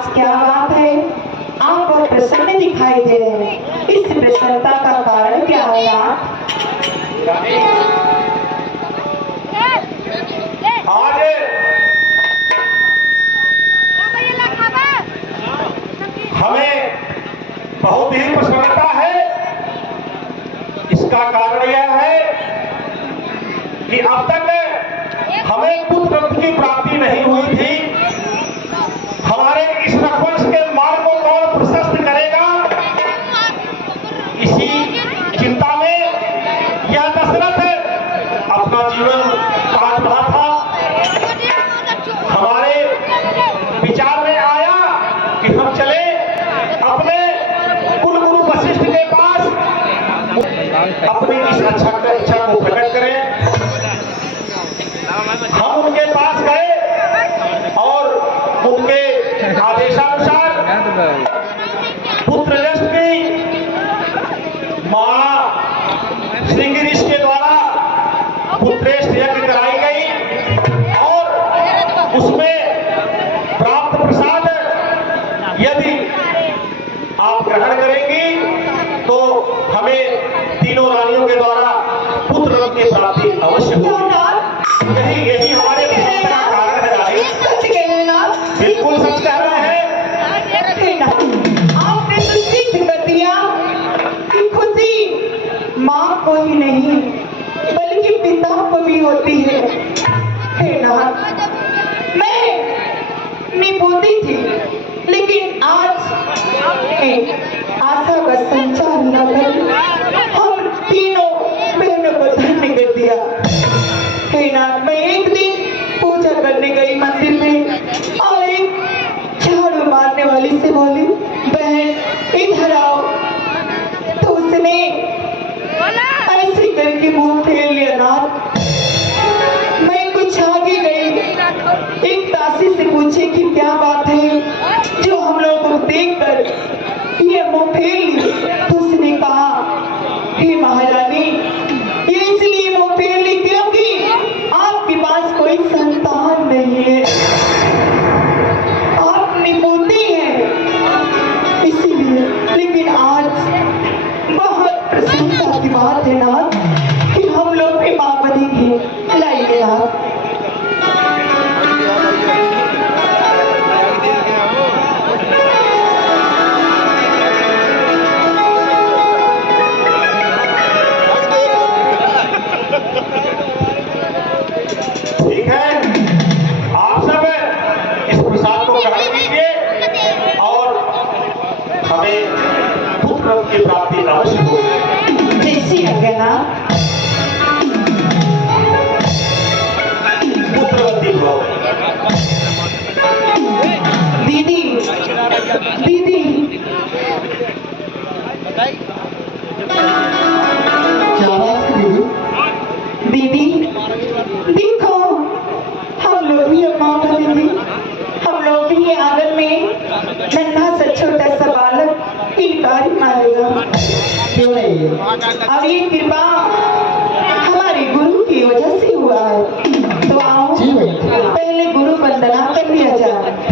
आज क्या बात है, आप बहुत प्रसन्न दिखाई दे रहे हैं। इस प्रसन्नता का कारण क्या है आप? आज हमें बहुत ही प्रसन्नता है। इसका कारण यह है कि अब तक हमें पुत्र रत्न की प्राप्ति नहीं हुई थी। हमारे इस रघुवंश के मार्ग को कौन प्रशस्त करेगा, इसी चिंता में यह दशरथ अपना जीवन काट रहा था। हमारे विचार में आया कि हम चले अपने कुल गुरु वशिष्ठ के पास, अपनी इस इच्छा को प्रकट करें। हम उनके पास गए और उनके आदेशानुसार पुत्र यश की मां श्रृंगिरिश के द्वारा पुत्रेष्ठ यज्ञ कराई गई और उसमें प्राप्त प्रसाद यदि आप ग्रहण करेंगी तो हमें तीनों रानियों के द्वारा पुत्र रत्न की प्राप्ति अवश्य होगी। यही हमारे प्रसन्न का कारण है रानी। सच कह रहे हैं ना? बिल्कुल सच कह रहे हैं। आपने तो सिद्ध कर दिया कि खुशी माँ को ही नहीं बल्कि पिता को भी होती है। हे नाथ, मैं निपुती थी, लेकिन आज एक आशा का संचार न कर हम तीनों बहनों को धन्य कर दिया। हे नाथ, मैं एक दिन पूजा करने गई मंदिर में और एक झाड़ू मारने वाली से बोली, बहन इधर आओ। तो उसने ऐसे करके मुंह फेर लिया। नाथ, मैं कुछ आगे गई, एक दासी से पूछे कि क्या बात है जो हम लोगों को देखकर ये मुंह फेर ली। तो उसने कहा, हे महारानी, ये इसलिए मुंह फेर ली क्योंकि आपके पास कोई संतान नहीं है, आप निपुती हैं इसीलिए। लेकिन आज बहुत प्रसन्नता की बात है नाथ कि हम लोग भी मां बनेंगे। लाइए नाथ। ठीक है, आप सब इस प्रसाद को ग्रहण कीजिए और हमें पुत्र रत्न की प्राप्ति अवश्य होगी। जैसी है ना पुत्र रत्न हो। दीदी, दीदी क्या बात है दीदी? दीदी देखो, हम लोग भी अब माँ बनेंगे। हम लोग भी ये आंगन में नन्हा सा छोटा सा बालक किलकारी मारेगा। क्यों नहीं? अब ये कृपा हमारे गुरु की वजह से हुआ है। तो आओ जी भाई। पहले गुरु वंदना कर लिया जाए।